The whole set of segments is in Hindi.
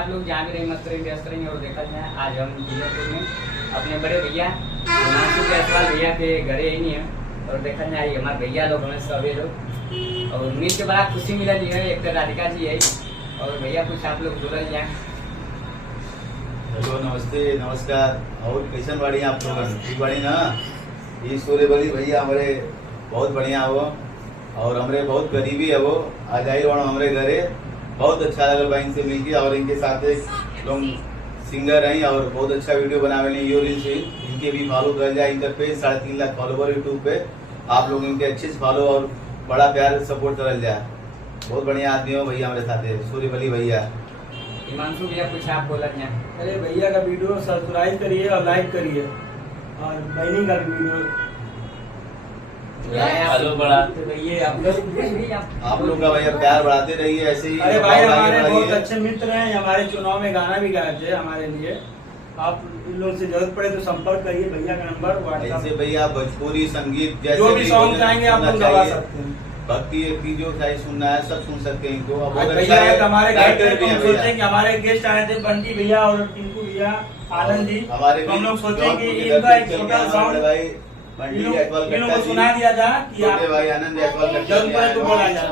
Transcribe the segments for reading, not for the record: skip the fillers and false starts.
आप लोग जहाँ भी रहे मस्त रहेंगे व्यस्त रहेंगे। और देखा जाए आज हम जीजापुर में अपने बड़े भैया हिमांशु जायसवाल भैया के घरे ही नहीं है। और देखा जाए हमारे भैया लोग हमें सभी लोग और मिल के बड़ा खुशी मिला जी है। एक तो राधिका जी है और भैया कुछ आप लोग बोल जाए। हेलो नमस्ते नमस्कार। और कैसन बाड़ी आप लोग? ठीक बाड़ी ना? ये सूर्यबली भैया हमारे बहुत बढ़िया हो और हमारे बहुत करीबी है वो। आज आई रहा हमारे घरे, बहुत अच्छा लगा भाई इनसे मिलके। और इनके साथ एक लोग सिंगर हैं और बहुत अच्छा वीडियो बनावे से इनके भी फॉलो कर जाए। इनका पेज 3.5 लाख फॉलोवर यूट्यूब पे। आप लोग इनके अच्छे से फॉलो और बड़ा प्यार सपोर्ट कर जाए। बहुत बढ़िया आदमी हो भैया हमारे साथ है सूर्यबली भैया। हिमांशु भैया कुछ आप बोला जाए। अरे भैया का वीडियो सब्सक्राइब करिए और लाइक करिए और बहनी का भी वीडियो हेलो बढ़ाते रहिए आप लोग का भैया प्यार बढ़ाते रहिए ऐसे ही। अरे भाई हमारे बहुत अच्छे मित्र हैं, हमारे चुनाव में गाना भी गाए थे हमारे लिए। आप इन लोगों से जरूरत पड़े तो संपर्क करिए, भैया का नंबर ऐसे भैया भोजपुरी संगीत जैसे जो भी सॉन्ग चाहेंगे आप लोग गवा सकते हैं। भक्ति की जो चाहे सुनना है सब सुन सकते हैं इनको। अब भैया हमारे घर पे हम सोचे कि हमारे गेस्ट आए थे बंटी भैया और टिंकू भैया आनंद जी। हमारे हम लोग सोचे कि इनका एक छोटा साउंड भाई इन लोग को सुना दिया जाए कि आप भाई आनंद जल्द पर तो बोला जाए।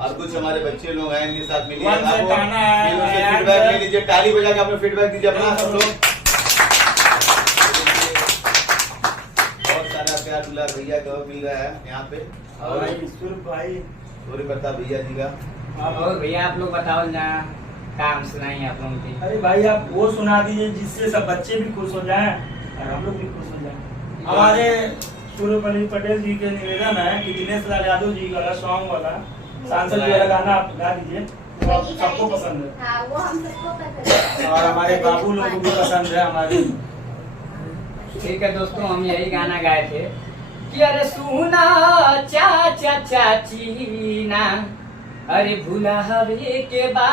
और कुछ हमारे बच्चे लोग हैं इनके साथ मिलिए, वन से गाना है, फीडबैक ले लीजिए। ताली बजा के अपना फीडबैक दीजिए अपना सब लोग। बहुत सारा प्यार दुलार भैया का मिल रहा है यहाँ पे। और भाई सूर्य प्रताप भैया जी का। और भैया आप लोग बताओ ना काम सुनाई आप लोगों की। अरे भाई आप वो सुना दीजिए जिससे सब बच्चे भी खुश हो जाएं और हम लोग भी खुश हो जाएं। हमारे सूर्यबली पटेल जी के निवेदन है कि दिनेश लाल यादव जी वाला सॉन्ग वाला सांसद जी वाला गाना आप गा दीजिए, सबको पसंद है। हाँ, वो हम सबको पसंद है। और हमारे बाबू लोगों को भी पसंद है हमारे। ठीक है दोस्तों, हम यही गाना गाए थे कि अरे सुना चाचा चाची ना, अरे भूला हवे के बा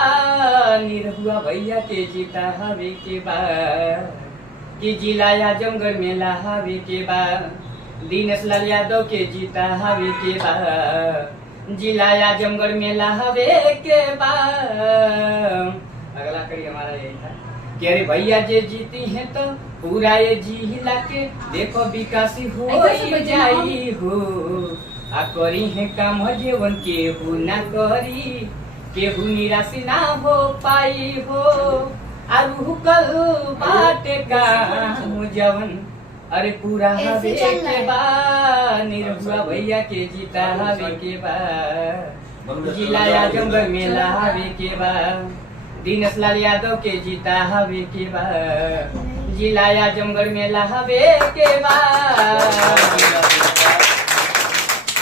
निरहुआ भैया के जीता हवे के बा कि जिला आजमगढ़ में हवे के बा दिनेश लाल यादव के जीता हवे के बा जिला आजमगढ़ में हवे के बा। अगला कड़ी हमारा यही था कि अरे भैया जे जीती है तो पूरा ये जिला के देखो विकासी हो जाई हो आ करी है काम जीवन केहू ना करी केहू निराशी ना हो पाई हो आ रुकल बाटे काम जवन अरे पूरा हवे के बा निरहुआ भैया के जीता हवे के बा जिला आजमगढ़ मेला हवे के बा दिनेश लाल यादव के जीता हवे के बा जिला आजमगढ़ मेला हवे के बा।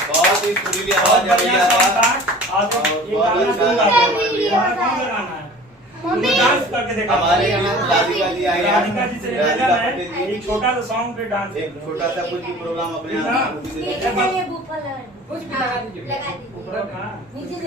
बहुत ही सुरीली आवाज आ रही है। डांस करके देखा हमारे राधिका जी आई हैं। राधिका जी से निवेदन है एक छोटा सा सॉन्ग पे डांस, एक छोटा सा कुछ प्रोग्राम अपने ये बूफर कुछ भी लगा दीजिए। लगा दीजिए।